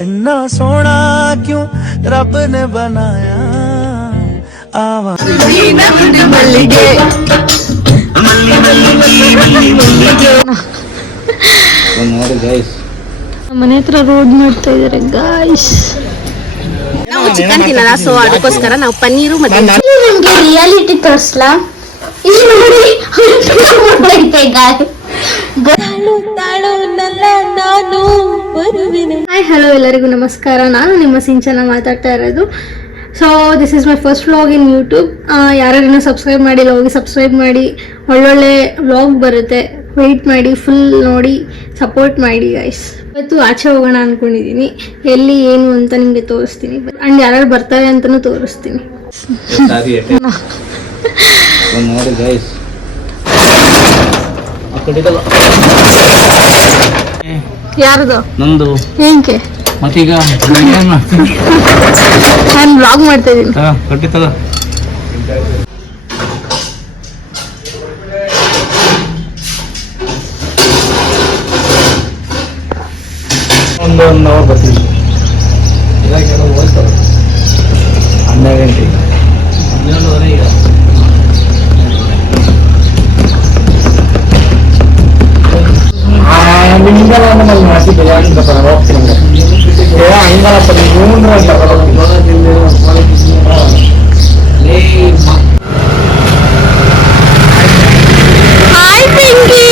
इतना सोना क्यों रब ने बनाया आवा ನೋಡಿ ಗೈಸ್ ಮನೆ ಹತ್ರ ರೋಡ್ ಮಾಡ್ತಾ ಇದಾರೆ ಗಾಯ್ಸ್ ನಾವು ಚಿಕನ್ ತಿನ್ನಲ್ಲ ಸೊ ಅದಕ್ಕೋಸ್ಕರ ನಾವು ಪನ್ನೀರು ಮತ್ತೆ ನಿಮ್ಗೆ ರಿಯಾಲಿಟಿ ತೋರಿಸ್ಲಾ ಇಲ್ಲಿ ನೋಡಿ ಮಾಡೈತೆ ಗಾಯ್ ಹಾಯ್ ಹಲೋ ಎಲ್ಲರಿಗೂ ನಮಸ್ಕಾರ. ನಾನು ನಿಮ್ಮ ಸಿಂಚನ ಮಾತಾಡ್ತಾ ಇರೋದು. So this is my first vlog in YouTube ಯಾರ್ಯಾರು ಸಬ್ಸ್ಕ್ರೈಬ್ ಮಾಡಿಲ್ಲ ಹೋಗಿ ಸಬ್ಸ್ಕ್ರೈಬ್ ಮಾಡಿ ಒಳ್ಳೊಳ್ಳೆ ವ್ಲಾಗ್ ಬರುತ್ತೆ. ವೆಯ್ಟ್ ಮಾಡಿ ಫುಲ್ ನೋಡಿ ಸಪೋರ್ಟ್ ಮಾಡಿ ಗೈಸ್ ಇವತ್ತು ಆಚೆ ಹೋಗೋಣ ಅಂದ್ಕೊಂಡಿದ್ದೀನಿ ಎಲ್ಲಿ ಏನು ಅಂತ ನಿಮಗೆ ತೋರಿಸ್ತೀನಿ. ಅಂಡ್ ಯಾರ್ಯಾರು ಬರ್ತಾರೆ ಅಂತಲೂ ತೋರಿಸ್ತೀನಿ. ನೋಡಿ ಗೈಸ್ ಯಾರ್ದು? ನಂದು. ಏನಕ್ಕೆ ಮತ್ತೀಗ ನಾನು ವ್ಲಾಗ್ ಮಾಡ್ತಾ ಇದ್ದೀನಿ. ತಗ ಕಟ್ಟಿ ತಗ. ಒಂದು ಒಂದು ಅವರ್ ಬರ್ತೀನಿ. ಹನ್ನೆರಡು ಗಂಟೆ ಹನ್ನೆರಡುವರೆ ಈಗ. ಏ ಹಂಗಲ್ಲಪ್ಪ ನೀವು ಹಾಯ್ ಪಿಂಕಿ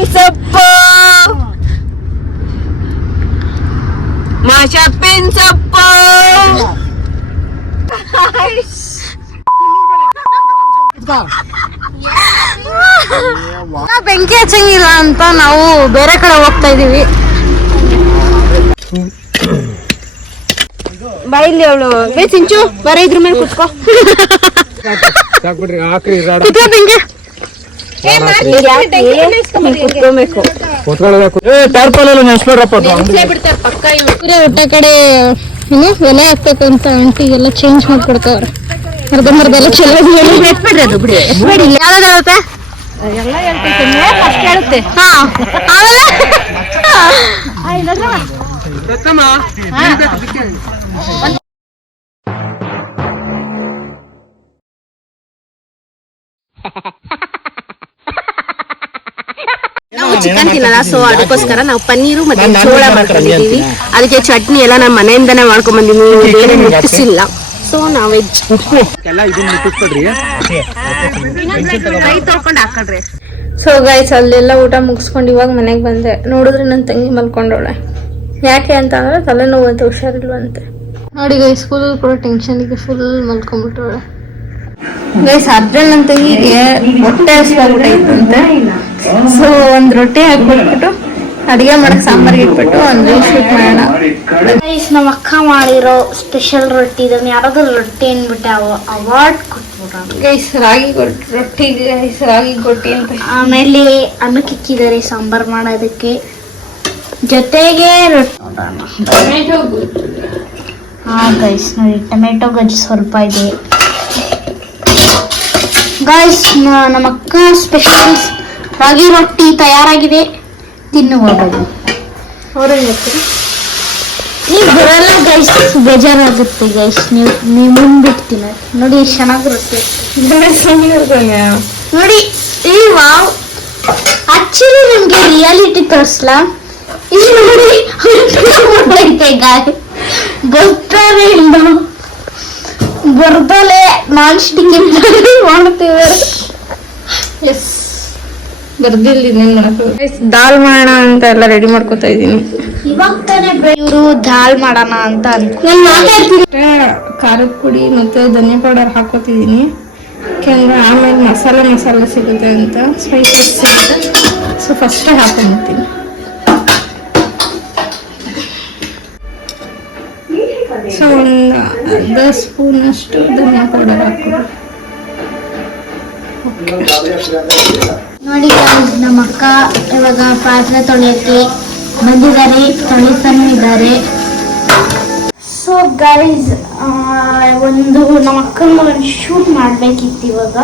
ಬೆಳದಿಂಗೆ ಸೂಜಿ ಮಲ್ಲಿಗೆ ಸೊಪ್ಪು ಮಾಷಪ್ಪಿನ ಸೊಪ್ಪು ನಾ ಬೆಂಕಿ ಹಚ್ಚಂಗಿಲ್ಲ ಅಂತ ನಾವು ಬೇರೆ ಕಡೆ ಹೋಗ್ತಾ ಇದೀವಿ. ಬೈಲಿ ಅವಳು. ಬೇ ಚಿಂಚು ಬರ ಇದ್ರ ಮೇಲೆ ಕುತ್ಕೋ. ಕುತ್ಕೋ ಬೆಂಕಿ. ಕಡೆ ಏನು ಎಲೆ ಹಾಕ್ಬೇಕು ಅಂತ ಆಂಟಿಗೆಲ್ಲ ಚೇಂಜ್ ಮಾಡ್ಕೊಡ್ತಾವ್ರೆ. ಅರ್ಧಂಬರ್ಧ ಎಲ್ಲ ಎಲ್ಲ ಹೇಳುತ್ತೆ. ಹಾ ಆಮೇಲೆ? ಚಿಕನ್ ತಿನ್ನಲ್ಲ. ಸೊ ಅದಕ್ಕೋಸ್ಕರ ನಾವು ಪನ್ನೀರು ಮತ್ತೆ ಜೋಳ ಮಾಡ್ಕೊಂಡಿದ್ದೀವಿ. ಅದಕ್ಕೆ ಚಟ್ನಿ ಎಲ್ಲ ನಮ್ಮ ಮನೆಯಿಂದನೇ ಮಾಡ್ಕೊಂಡ್ ಬಂದಿದ್ದೀವಿ ಮುಟ್ಟಿಸಿಲ್ಲ. ಸೊ ನಾವ್ ವೆಜ್ ಸೊ ಗೈಸ್ ಅಲ್ಲೆಲ್ಲ ಊಟ ಮುಗಿಸ್ಕೊಂಡು ಇವಾಗ ಮನೆಗೆ ಬಂದೆ. ನೋಡಿದ್ರೆ ನನ್ನ ತಂಗಿ ಮಲ್ಕೊಂಡವಳೆ. ಯಾಕೆ ಅಂತ ಅಂದ್ರೆ ತಲೆನೋವು ಅಂತ ಹುಷಾರಿಲ್ವಂತೆ ನೋಡಿ ಗೈಸ್ ಸ್ಕೂಲ್ ಕೂಡ ಟೆನ್ಷನ್ಗೆ ಫುಲ್ ಮಲ್ಕೊಂಡ್ಬಿಟ್ಟವಳೆ ಗೈಸ್ ಅದ್ರಲ್ಲಿ ನನ್ನ ತಂಗಿಗೆ ಹೊಟ್ಟೆ ಹಸ್ವಾಗ್ಬಿಟ್ಟೈತಂತೆ ಸೊ ಒಂದ್ ರೊಟ್ಟಿ ಹಾಕ್ಬಿಟ್ಬಿಟ್ಟು ಅಡಿಗೆ ಮಾಡಕ್ ಸಾಂಬಾರ್ಗೆ ಇಟ್ಬಿಟ್ಟು ಒಂದು ಶೂಟ್ ಮಾಡೋಣ. ಗೈಸ್ ನಮ್ಮ ಅಕ್ಕ ಮಾಡಿರೋ ಸ್ಪೆಷಲ್ ರೊಟ್ಟಿ ಇದನ್ನ ಯಾರಾದ್ರೂ ರೊಟ್ಟಿ ಅನ್ಬಿಟ್ಟೆ ಅವಾರ್ಡ್ ಕೊಟ್ಬಿಟ್ಟು ಗೈಸ್ ರಾಗಿ ರೊಟ್ಟಿ ರಾಗಿ ರೊಟ್ಟಿ ಅಂತ. ಆಮೇಲೆ ಅನ್ನಕ್ಕೆ ಇಕ್ಕಿದ್ದಾರೆ ಸಾಂಬಾರ್ ಮಾಡೋದಕ್ಕೆ. ಜೊತೆಗೆ ರೊಟ್ಟಿ ಹಾ ಗೈಸ್ ನೋಡಿ ಟೊಮೆಟೊ ಗೊಜ್ಜು ಸ್ವಲ್ಪ ಇದೆ. ಗಾಯ್ಸ್ ನಮ್ಮ ಅಕ್ಕ ಸ್ಪೆಷಲ್ ರಾಗಿ ರೊಟ್ಟಿ ತಯಾರಾಗಿದೆ. ತಿನ್ನುವುದು ನೀವು ಬರಲ್ಲ ಗೈಸ್ ಬೇಜಾರಾಗುತ್ತೆ ಗೈಸ್ ನೀವು ನೀವು ಮುಂದಿಡ್ತೀನ. ನೋಡಿ ಎಷ್ಟು ಚೆನ್ನಾಗಿರುತ್ತೆ. ನೋಡಿ, ಈ ವಾವ್. ಆಕ್ಚುಲಿ ನಿಮ್ಗೆ ರಿಯಾಲಿಟಿ ತೋರಿಸ್ಲಾ? ಇಲ್ಲಿ ನೋಡಿ ಐತೆ ಗಾಯ ಬರ್ತಾರೆ ಇಲ್ಲ. ಬರ್ದಲೆ ನಾನ್ ಸ್ಟಿಕ್ ಮಾಡ್ತೀವಿ. ಎಸ್ ದಾಲ್ ಮಾಡೋಣ ಅಂತ ಎಲ್ಲ ರೆಡಿ ಮಾಡ್ಕೋತಾ ಇದೀನಿ ಇವಾಗ ತಾನೇ ಇವರು ದಾಲ್ ಮಾಡೋಣ ಅಂತ ಖಾರದ ಪುಡಿ ಮತ್ತೆ ಧನಿಯ ಪೌಡರ್ ಹಾಕೋತಿದೀನಿ ಯಾಕೆಂದ್ರೆ ಆಮೇಲೆ ಮಸಾಲೆ ಮಸಾಲೆ ಸಿಗುತ್ತೆ ಅಂತ ಸ್ಪೈಸಸ್ ಸಿಗುತ್ತೆ. ಸೊ ಫಸ್ಟೇ ಹಾಕೊಂಡ್ಬಿಡ್ತೀನಿ. ಸೊ ಒಂದು ಅರ್ಧ ಸ್ಪೂನ್ ಅಷ್ಟು ಧನಿಯಾ ಪೌಡರ್ ಹಾಕ್ಕೊಂಡು. ನೋಡಿ ನಮ್ಮ ಅಕ್ಕ ಇವಾಗ ಪಾತ್ರೆ ತೊಳೆಯಕ್ಕೆ ಬಂದಿದ್ದಾರೆ. ತೊಳಿತಾನೂ ಇದ್ದಾರೆ. ಸೊ ಗೈಸ್ ಒಂದು ನಮ್ಮ ಅಕ್ಕನ ಒಂದು ಶೂಟ್ ಮಾಡಬೇಕಿತ್ತು ಇವಾಗ.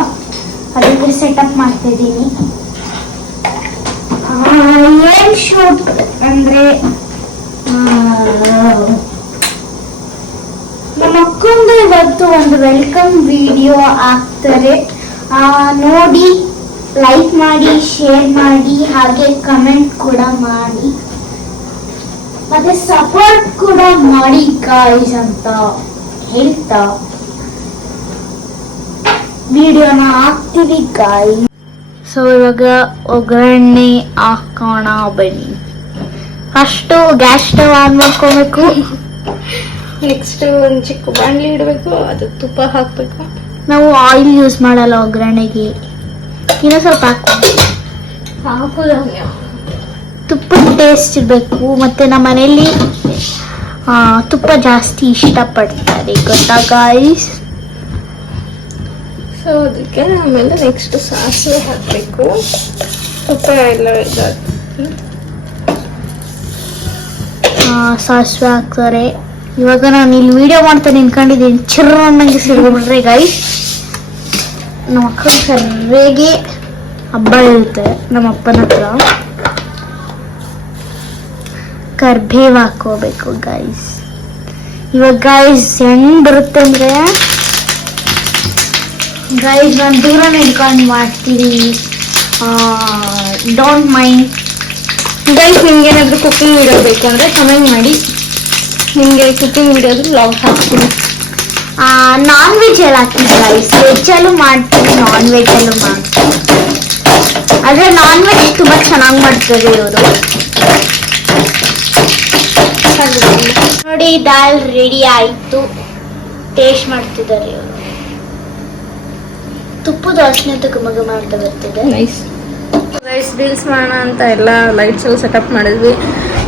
ಅದಕ್ಕೆ ಸೆಟಪ್ ಮಾಡ್ತಿದ್ದೀನಿ ಏನು ಶೂಟ್ ಅಂದರೆ ನಮ್ಮ ಅಕ್ಕಂದು ಇವತ್ತು ಒಂದು ವೆಲ್ಕಮ್ ವಿಡಿಯೋ ಹಾಕ್ತಾರೆ ನೋಡಿ. ಲೈಕ್ ಮಾಡಿ ಶೇರ್ ಮಾಡಿ ಹಾಗೆ ಕಮೆಂಟ್ ಕೂಡ ಮಾಡಿ. ಮತ್ತೆ ಸಪೋರ್ಟ್ ಕೂಡ ಮಾಡಿ ಗಾಯ್ಸ್ ಅಂತ ಹೇಳ್ತಾ. ವಿಡಿಯೋನ ಹಾಕ್ತೀವಿ ಗಾಯ್ ಸೊ ಇವಾಗ ಒಗ್ಗರಣೆ ಹಾಕೋಣ ಬನ್ನಿ. ಫಸ್ಟು ಗ್ಯಾಸ್ ಸ್ಟವ್ ಆನ್ ಮಾಡ್ಕೋಬೇಕು ನೆಕ್ಸ್ಟ್ ಒಂದು ಚಿಕ್ಕ ಬಾಣಲಿ ಇಡಬೇಕು ಅದು ತುಪ್ಪ ಹಾಕ್ಬೇಕು. ನಾವು ಆಯಿಲ್ ಯೂಸ್ ಮಾಡಲ್ಲ ಒಗ್ಗರಣೆಗೆ. ಇನ್ನೂ ಸ್ವಲ್ಪ ಹಾಕು. ತುಪ್ಪದ ಟೇಸ್ಟ್ ಇರಬೇಕು. ಮತ್ತು ನಮ್ಮ ಮನೆಯಲ್ಲಿ ತುಪ್ಪ ಜಾಸ್ತಿ ಇಷ್ಟಪಡ್ತಾರೆ. ಗೊತ್ತಾ ಗಾಯ್ಸ್ ಸೊ ಅದಕ್ಕೆ ಆಮೇಲೆ ನೆಕ್ಸ್ಟ್ ಸಾಸಿವೆ ಹಾಕಬೇಕು. ತುಪ್ಪ ಎಲ್ಲ ಸಾಸಿವೆ ಹಾಕ್ತಾರೆ. ಇವಾಗ ನಾನು ಇಲ್ಲಿ ವಿಡಿಯೋ ಮಾಡ್ತಾ ನಿಂತ್ಕೊಂಡಿದ್ದೀನಿ. ಚಿರ್ರ ಅನ್ನಂಗೆ ಸಿಡ್ಬಿಟ್ರೆ ಗಾಯ್ಸ್ ನಮ್ಮ ಅಕ್ಕ ಸರಿಯಾಗಿ ಹಬ್ಬ ಇರುತ್ತೆ, ನಮ್ಮ ಅಪ್ಪನ ಹತ್ರ. ಕರ್ಬೇವು ಹಾಕೋಬೇಕು ಗೈಸ್ ಇವಾಗ ಗೈಸ್ ಹೆಂಗ್ ಬರುತ್ತೆ ಅಂದ್ರೆ ಗೈಸ್ ನಾನು ದೂರ ನಿಂತ್ಕೊಂಡು ಮಾಡ್ತೀನಿ. ಡೋಂಟ್ ಮೈಂಡ್ ಗೈಸ್ ನಿಮ್ಗೇನಾದರೂ ಕುಕ್ಕಿಂಗ್ ಕುಕಿಂಗ್ ವಿಡಿಯೋ ಬೇಕು ಅಂದರೆ ಕಮೆಂಟ್ ಮಾಡಿ. ನಿಮಗೆ ಕುಕಿಂಗ್ ವಿಡಿಯೋದು ಲಾಗ್ ಹಾಕ್ತೀನಿ. ನಾನ್ ವೆಜ್ ಎಲ್ಲ ಹಾಕ್ತೀನಿ ಗೈಸ್ ವೆಜ್ಜಲ್ಲೂ ಮಾಡ್ತೀನಿ ನಾನ್ ವೆಜ್ಜಲ್ಲೂ ಮಾಡ್ತೀನಿ. ಆದರೆ ನಾನ್ ವೆಜ್ ತುಂಬ ಚೆನ್ನಾಗಿ ಮಾಡ್ತಾರೆ ಇವರು. ನೋಡಿ ದಾಲ್ ರೆಡಿ ಆಯಿತು. ಟೇಸ್ಟ್ ಮಾಡ್ತಿದ್ದಾರೆ ಇವರು. ತುಪ್ಪದ ವಾಸನೆ ಘಮ ಮಾಡ್ತಾ ಅಂತ ಬರ್ತಿದೆ. ನೈಸ್ ಗೈಸ್ ರೀಲ್ಸ್ ಮಾಡೋಣ ಅಂತ ಎಲ್ಲ ಲೈಟ್ಸ್ ಎಲ್ಲ ಸೆಟಪ್ ಮಾಡಿದ್ವಿ.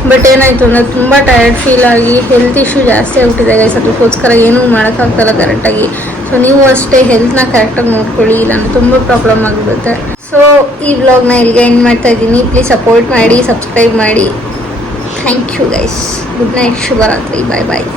ಬಟ್ ಏನಾಯಿತು ಅಂದರೆ ತುಂಬ ಟಯರ್ಡ್ ಫೀಲ್ ಆಗಿ ಹೆಲ್ತ್ ಇಶ್ಯೂ ಜಾಸ್ತಿ ಆಗ್ಬಿಟ್ಟಿದೆ ಗೈಸ್ ಅದಕ್ಕೋಸ್ಕರ ಏನೂ ಮಾಡೋಕ್ಕಾಗ್ತಲ್ಲ ಕರೆಕ್ಟಾಗಿ ಸೊ ನೀವು ಅಷ್ಟೇ ಹೆಲ್ತ್ನ ಕರೆಕ್ಟಾಗಿ ನೋಡ್ಕೊಳ್ಳಿ, ಇಲ್ಲಾಂದ್ರೆ ತುಂಬ ಪ್ರಾಬ್ಲಮ್ ಆಗಿಬಿಡುತ್ತೆ. ಸೊ ಈ ವ್ಲಾಗ್ನ ಇಲ್ಲಿಗೆ ಎಂಡ್ ಮಾಡ್ತಾ ಇದ್ದೀನಿ. ಪ್ಲೀಸ್ ಸಪೋರ್ಟ್ ಮಾಡಿ ಸಬ್ಸ್ಕ್ರೈಬ್ ಮಾಡಿ. Thank you guys good night ಶುಭರಾತ್ರಿ. Bye bye